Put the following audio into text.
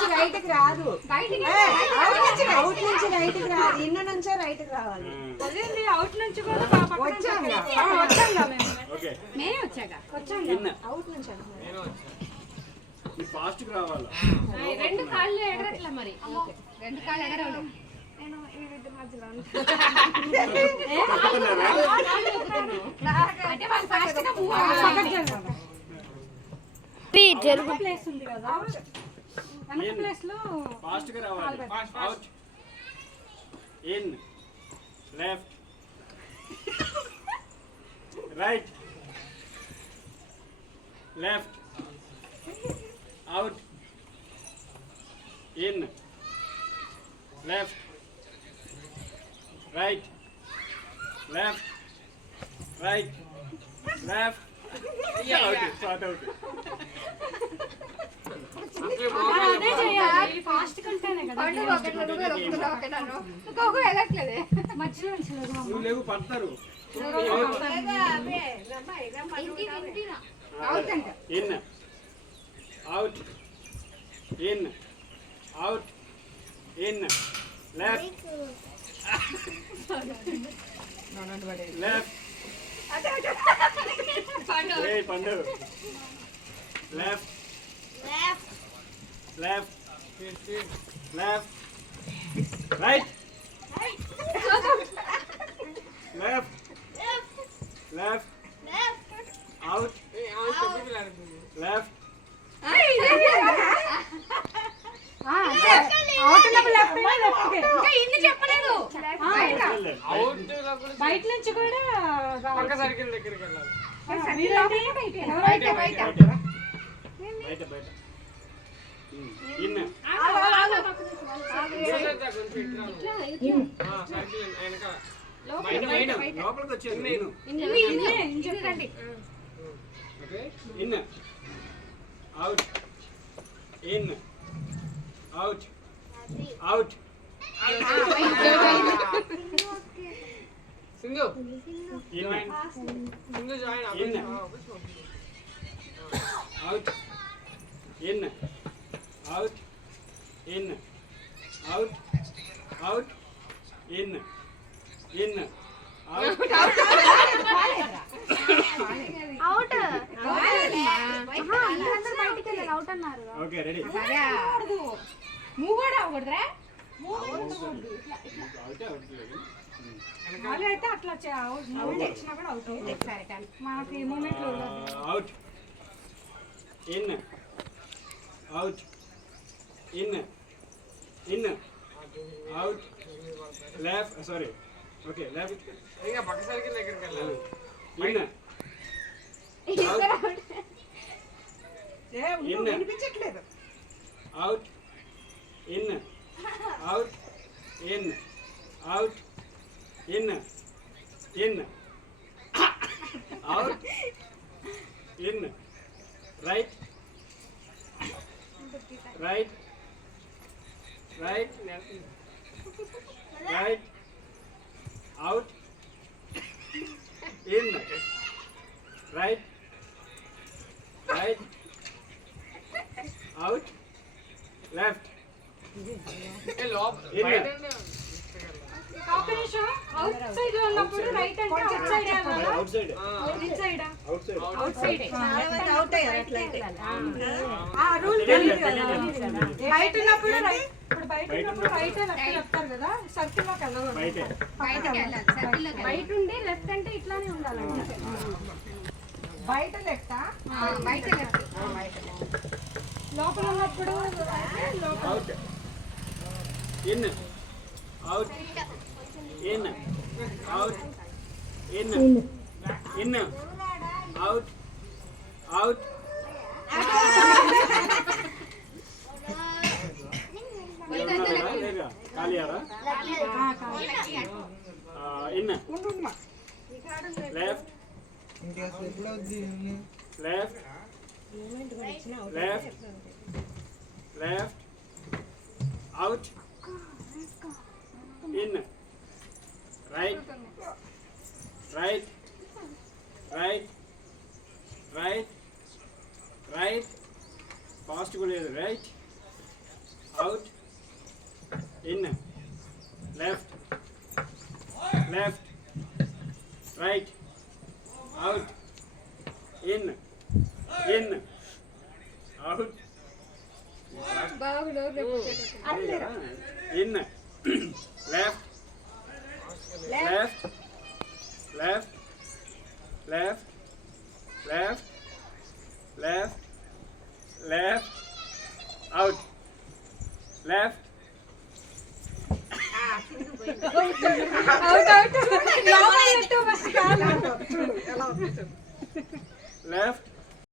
నుంచి రైట్కి రాదు, అవుట్ నుంచి రైట్కి రాదు, ఇన్న నుంచే రైట్కి రావాలి. అదేంటి అవుట్ నుంచి కూడా వచ్చాం మేమే వచ్చాక అవుట్ నుంచి ఫాస్ట్ గా రావాలి. రెండు కాళ్ళు ఎగరట్లా మరి, రెండు కాళ్ళు ఎగరవాలి. నేను ఈ వీటి మధ్యలో జరుగు ప్లేస్ ఉంది కదా, వెనక ప్లేస్ లో ఫాస్ట్ గా రావాలి. Out in left right left out in left right left right left start out. అదే చేయాలి ఫాస్ట్ కంటేనే కదా. మధ్యలో నువ్వు లేవు పడతారు. In out in out in left left పండు left left left right left left out left బయట నుంచి కూడా సర్కిల్ దగ్గరికి వెళ్ళాలి. బయట ఇన్ లోపలికి వచ్చాను నేను. In out in out out Sindhu Sindhu join out in out in out out in out okay ready move కూడా అవ్వకూడదురా, అయితే అట్లా ఇచ్చినా కూడా అవుట్. సరే కానీ మనకి movement out in out in out left sorry okay left inga paka circle దగ్గరికి వెళ్ళాలి. in వినిపించట్లేదు. out in out in out in out in right right right right out in right right out left combination out side ఉన్నప్పుడు రైట్ అంటే out side వెళ్ళాలి, out side in side out side out side. చాలా మంది అవుట్ అయ్యారు అట్లయితే. ఆ రూల్ తెలియదు కదా. బయట ఉన్నప్పుడు రైట్, ఇప్పుడు బయట ఉన్నప్పుడు రైట్ లెఫ్ట్ చెప్తారు కదా, సర్కిల్ లోకి వెళ్ళకూడదు, బయటకి వెళ్ళాలి. సర్కిల్ లోకి బయట ఉండి లెఫ్ట్ అంటే ఇట్లానే ఉండాలండి. బయట లెఫ్టా? బయట లెఫ్ట్. లోపల ఉన్నప్పుడు out in out in out in out out కాలియారా in left left left left out in right right right right right fast go లేదు right out, in, left, left, right, out, in, out, బాగా door in, left, left, left, left, left, left, left, out, left, out out లోపల పెట్టు ఫస్ట్ కాలు left,